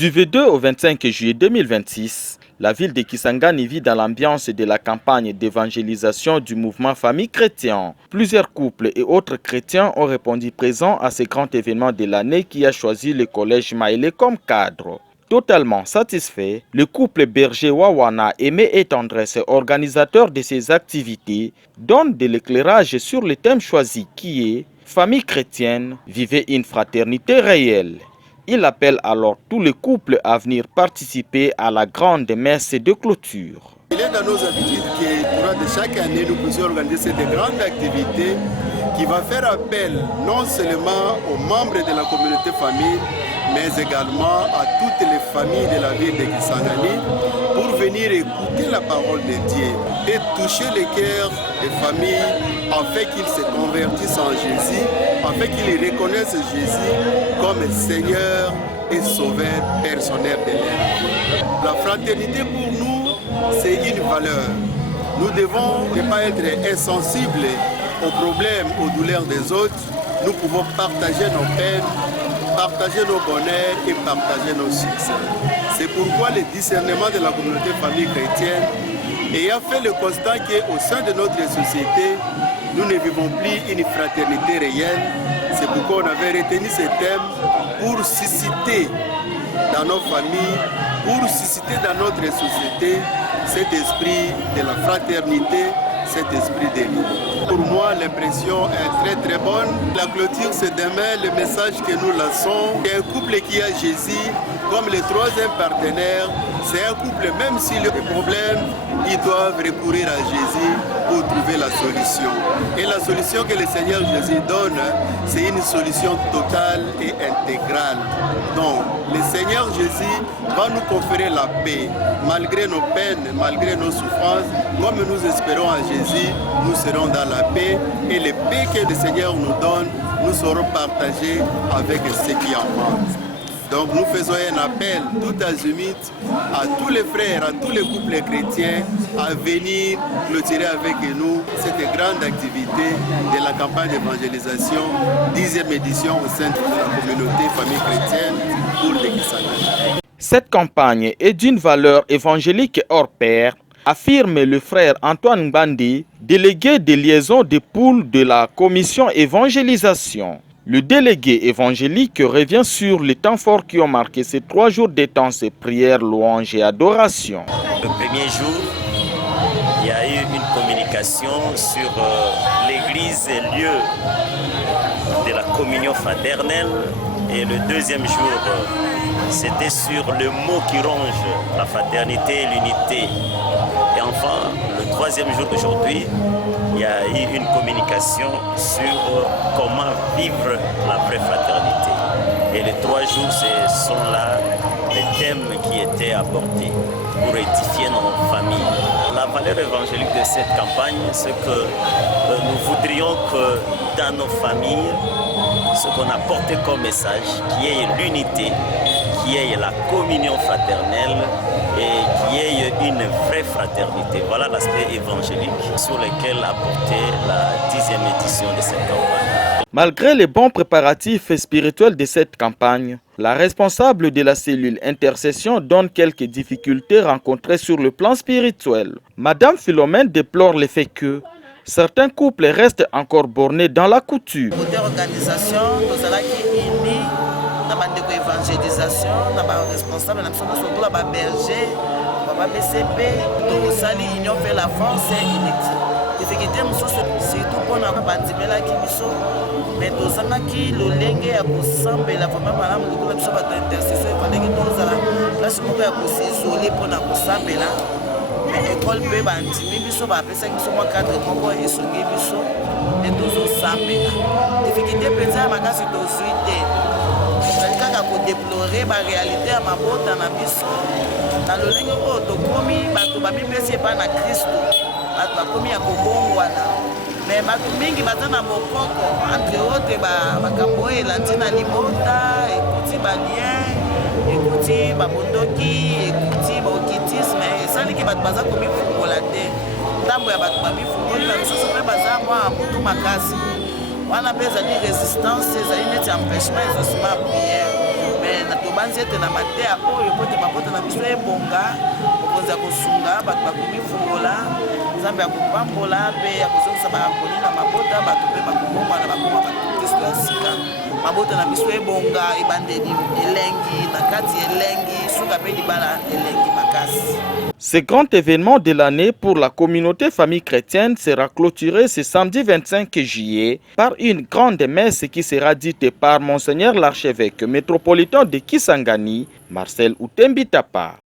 Du 22 au 25 juillet 2026, la ville de Kisangani vit dans l'ambiance de la campagne d'évangélisation du mouvement Famille Chrétien. Plusieurs couples et autres chrétiens ont répondu présents à ce grand événement de l'année qui a choisi le collège Maïlé comme cadre. Totalement satisfait, le couple berger Wawana, Aimé et Tendresse, organisateur de ces activités, donne de l'éclairage sur le thème choisi qui est « Famille chrétienne, vivez une fraternité réelle ». Il appelle alors tous les couples à venir participer à la grande messe de clôture. Il est dans nos habitudes que de chaque année, nous puissions organiser cette grande activité qui va faire appel non seulement aux membres de la communauté famille, mais également à toutes les familles de la ville de Kisangani pour venir écouter la parole de Dieu et toucher les cœurs des familles afin qu'ils se convertissent en Jésus, afin qu'ils reconnaissent Jésus comme Seigneur et Sauveur personnel de leur vie. La fraternité pour nous, c'est une valeur. Nous devons ne pas être insensibles aux problèmes, aux douleurs des autres. Nous pouvons partager nos peines, partager nos bonheurs et partager nos succès. C'est pourquoi le discernement de la communauté famille chrétienne ayant fait le constat qu'au sein de notre société, nous ne vivons plus une fraternité réelle. C'est pourquoi on avait retenu ce thème pour susciter dans nos familles, pour susciter dans notre société cet esprit de la fraternité, cet esprit d'unité. Pour moi, l'impression est très bonne. La clôture, c'est demain. Le message que nous lançons, c'est un couple qui a Jésus comme le troisième partenaire. C'est un couple, même s'il y a des problèmes, ils doivent recourir à Jésus pour trouver la solution. Et la solution que le Seigneur Jésus donne, c'est une solution totale et intégrale. Donc, le Seigneur Jésus va nous conférer la paix. Malgré nos peines, malgré nos souffrances, comme nous espérons à Jésus, nous serons dans la paix. Et les paix que le Seigneur nous donne, nous serons partagés avec ceux qui en manquent. Donc nous faisons un appel tout azimut à tous les frères, à tous les couples chrétiens à venir clôturer avec nous cette grande activité de la campagne d'évangélisation, 10e édition au sein de la communauté famille chrétienne pour les Kisangani. Cette campagne est d'une valeur évangélique hors pair, affirme le frère Antoine Mbandi, délégué de liaison des poules de la commission évangélisation. Le délégué évangélique revient sur les temps forts qui ont marqué ces 3 jours d'intenses prières, louanges et adoration. Le premier jour, il y a eu une communication sur l'église et lieu de la communion fraternelle. Et le deuxième jour, c'était sur le mot qui ronge la fraternité et l'unité. Et enfin, le troisième jour d'aujourd'hui, il y a eu une communication sur comment vivre la vraie fraternité. Et les 3 jours, ce sont là les thèmes qui étaient abordés pour édifier nos familles. La valeur évangélique de cette campagne, c'est que nous voudrions que dans nos familles, ce qu'on a porté comme message, qui est l'unité, qui est la communion fraternelle et qui est une vraie fraternité. Voilà l'aspect évangélique sur lequel a porté la 10e édition de cette campagne. Malgré les bons préparatifs spirituels de cette campagne, la responsable de la cellule intercession donne quelques difficultés rencontrées sur le plan spirituel. Madame Philomène déplore le fait que certains couples restent encore bornés dans la coutume. Côté organisation, nous allons unis dans la évangélisation, dans les responsables, surtout la berger, la BCP, nous allons union fait la force et unité. Difficulté, surtout pour nous bandimela qui nous mais nous allons qui le lengue à ensemble la femme madame le groupe soit d'intercession il fallait que nous allons place pour s'isoler pour nous ensemble là. Mais école peut bandimi biso ba pesa biso moi cadre moko esongi biso et toujours sambe difficulté penza makasi to suite kaka ko déplorer ba réalité ya mabota na biso na lolenge ko to komi bato ba bipesi pa na Kristo bato ba komi ya kobongwana mais bato mingi baza na bokoko entre autres ba makambo elandi na libota ekuti ba lien ekuti ba bondoki ekuti ba okitisme esaliki bato baza komifungola te ntambo ya bato bamifungoli na misusu mpe baza mwa butu makasi wana mpe ezali résistance ezali neti empêchement exaucement ya prière mais tobanzi ete na mateya oyo po ete mabota na biso ebonga mokonzi ya kosunga bato bakomifungola nzambe ya kopambola mpe ya kozongisa bakoli na mabota bato mpe bakobongwa na bakoma bakristo ya sika mabota na biso ebonga ebandeli elengi na kati elengi suka mpe libala elengi makasi. Ce grand événement de l'année pour la communauté famille chrétienne sera clôturé ce samedi 25 juillet par une grande messe qui sera dite par Monseigneur l'archevêque métropolitain de Kisangani, Marcel Outembi Tapa.